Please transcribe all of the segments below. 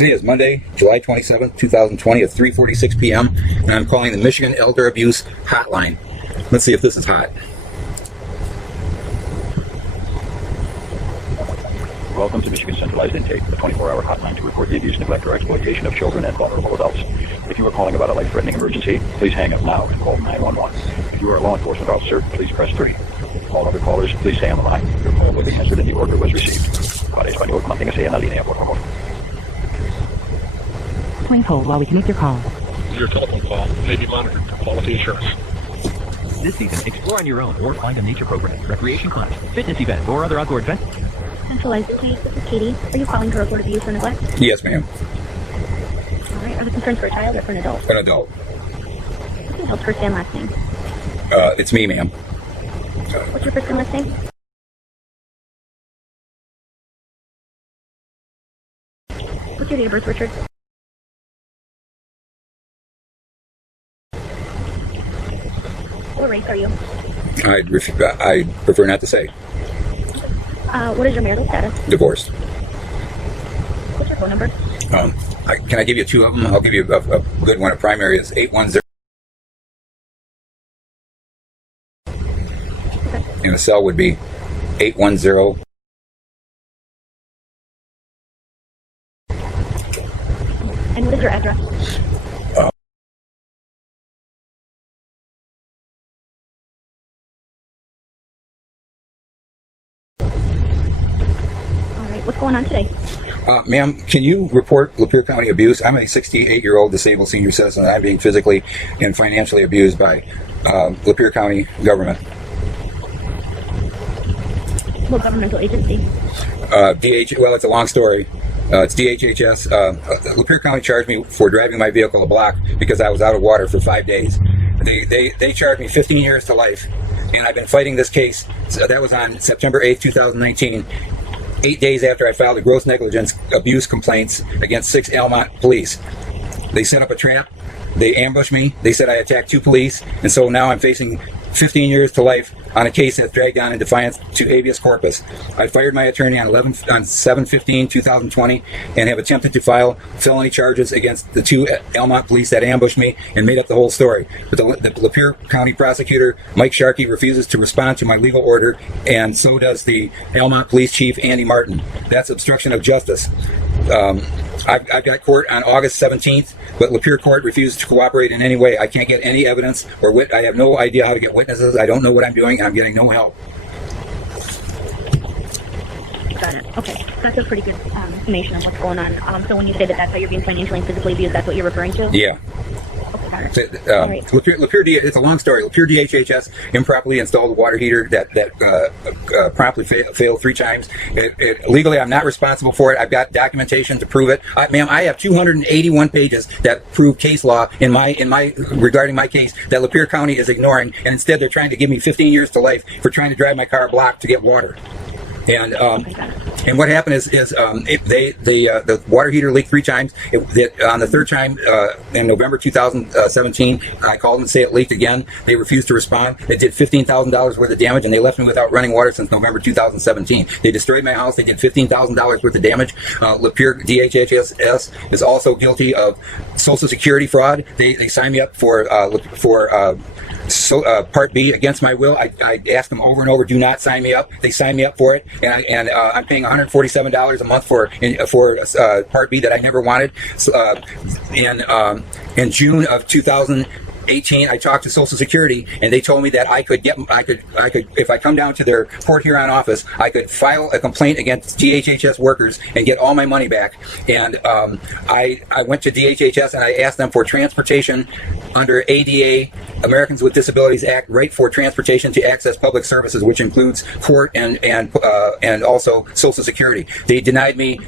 Today is Monday, July 27th, 2020 at 3:46 p.m. and I'm calling the Michigan Elder Abuse Hotline. Let's see if this is hot. Welcome to Michigan Centralized Intake, the 24-hour hotline to report the abuse, neglect, or exploitation of children and vulnerable adults. If you are calling about a life-threatening emergency, please hang up now and call 911. If you are a law enforcement officer, please press 3. All other callers, please stay on the line. Your call will be answered and the order was received. Para español, manténgase en la línea, por favor. Please hold while we connect your call. Your telephone call may be monitored for quality assurance. This season, explore on your own or find a nature program, recreation class, fitness event, or other outdoor event. Centralized Intake, this is Katie. Are you calling to report abuse or neglect? Yes, ma'am. All right. Are the concerns for a child or for an adult? An adult. What's your adult's first and last name? It's me, ma'am. What's your first and last name? What's your date of birth, Richard? What race are you? I prefer not to say. What is your marital status? Divorced. What's your phone number? Can I give you two of them? I'll give you a good one. A primary is 810. And a cell would be 810. And what is your address? What's going on today? Ma'am, can you report Lapeer County abuse? I'm a 68-year-old disabled senior citizen. I'm being physically and financially abused by Lapeer County government. What governmental agency? Well, it's a long story. It's DHHS. Lapeer County charged me for driving my vehicle a block because I was out of water for 5 days. They charged me 15 years to life, and I've been fighting this case. So that was on September 8th, 2019. 8 days after I filed a gross negligence abuse complaints against 6 Almont police. They set up a trap. They ambushed me. They said I attacked 2 police, and so now I'm facing 15 years to life on a case that's dragged on in defiance to habeas corpus. I fired my attorney on 7/15/2020 and have attempted to file felony charges against the 2 Almont police that ambushed me and made up the whole story. But the Lapeer County prosecutor, Mike Sharkey, refuses to respond to my legal order, and so does the Almont police chief, Andy Martin. That's obstruction of justice. I've got court on August 17th, but Lapeer Court refuses to cooperate in any way. I can't get any evidence or I have no idea how to get witnesses. I don't know what I'm doing, and I'm getting no help. Got it. Okay. That's a pretty good summation of what's going on. So when you say that that's how you're being financially and physically abused, that's what you're referring to? Yeah. Okay, got it. It's a long story. Lapeer DHHS improperly installed a water heater that promptly failed 3 times. Legally, I'm not responsible for it. I've got documentation to prove it. Ma'am, I have 281 pages that prove case law regarding my case that Lapeer County is ignoring, and instead they're trying to give me 15 years to life for trying to drive my car a block to get water. And what happened is the water heater leaked 3 times. On the 3rd time, in November 2017, I called them to say it leaked again. They refused to respond. They did $15,000 worth of damage, and they left me without running water since November 2017. They destroyed my house. They did $15,000 worth of damage. Lapeer DHHS is also guilty of Social Security fraud. They signed me up for Part B against my will. I asked them over and over, do not sign me up. They signed me up for it, and I'm paying $147 a month for Part B that I never wanted. In June of 2018, I talked to Social Security, and they told me that I could if I come down to their Port Huron office, I could file a complaint against DHHS workers and get all my money back. And I went to DHHS and I asked them for transportation under ADA, Americans with Disabilities Act, right for transportation to access public services, which includes court and also Social Security. They denied me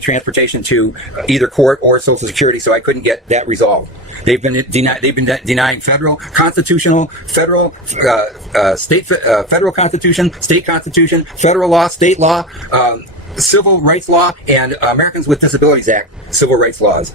transportation to either court or Social Security, so I couldn't get that resolved. They've been denying federal constitution, federal constitution, state constitution, federal law, state law, civil rights law, and Americans with Disabilities Act civil rights laws.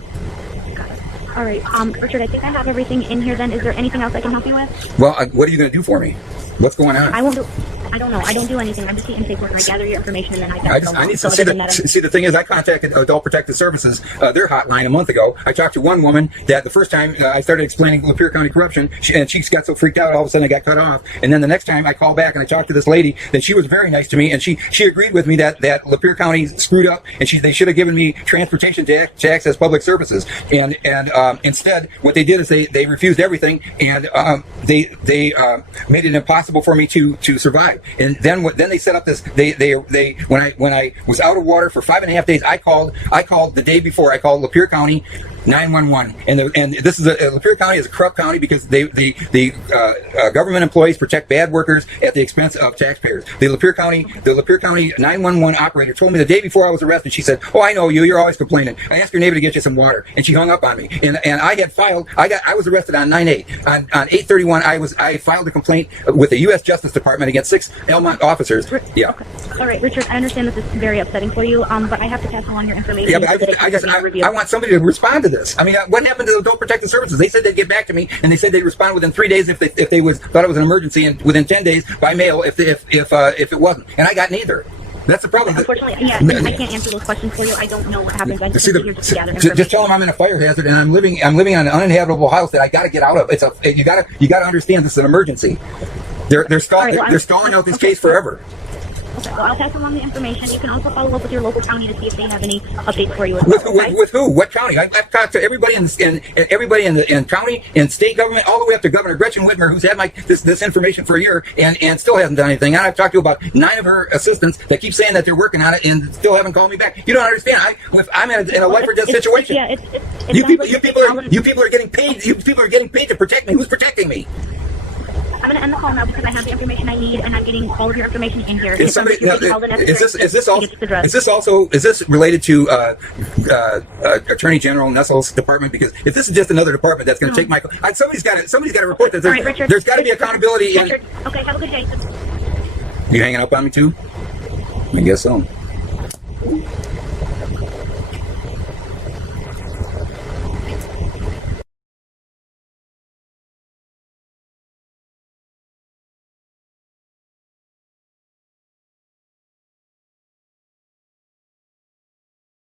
All right, Richard, I think I have everything in here then. Is there anything else I can help you with? Well, what are you going to do for me? What's going on? I won't do I don't know. I don't do anything. I'm just the intake worker. I gather your information and then I need to see the thing is, I contacted Adult Protective Services, their hotline a month ago. I talked to one woman that the first time I started explaining Lapeer County corruption, and she got so freaked out, all of a sudden I got cut off. And then the next time I called back and I talked to this lady, that she was very nice to me, and she agreed with me that Lapeer County screwed up, and they should have given me transportation to access public services. And instead, what they did is they refused everything, and they made it impossible for me to survive. And then they set up this. When I was out of water for 5.5 days, I called the day before. I called Lapeer County 911, and this is Lapeer County is a corrupt county because the government employees protect bad workers at the expense of taxpayers. The Lapeer County 911 operator told me the day before I was arrested. She said, "Oh, I know you. You're always complaining. I asked your neighbor to get you some water," and she hung up on me. And I had filed. I was arrested on 9/8. On 8/31, I filed a complaint with the U.S. Justice Department against 6 Elmont officers. Yeah. Okay. All right, Richard. I understand this is very upsetting for you. But I have to pass along your information. Yeah, but I want somebody to respond to this. I mean, what happened to the Adult Protective Services? They said they'd get back to me, and they said they'd respond within 3 days if they thought it was an emergency, and within 10 days by mail if it wasn't. And I got neither. That's the problem. Unfortunately, yeah, I can't answer those questions for you. I don't know what happens. I just here to gather information. Just tell them I'm in a fire hazard and I'm living on an uninhabitable house that I got to get out of. You got to understand this is an emergency. They're stalling out this case forever. Okay, well, I'll pass along the information. You can also follow up with your local county to see if they have any updates for you. With who? What county? I've talked to everybody in county and state government, all the way up to Governor Gretchen Whitmer, who's had this information for a year and still hasn't done anything. And I've talked to about 9 of her assistants that keep saying that they're working on it and still haven't called me back. You don't understand. I'm in a life or death situation. You people are getting paid. You people are getting paid to protect me. Who's protecting me? I'm going to end the call now because I have the information I need, and I'm getting all of your information in here. Is this related to Attorney General Nestle's department? Because if this is just another department that's going to take my, somebody's got to report that. There's got to be accountability. Richard, okay, have a good day. You hanging up on me too? I guess so.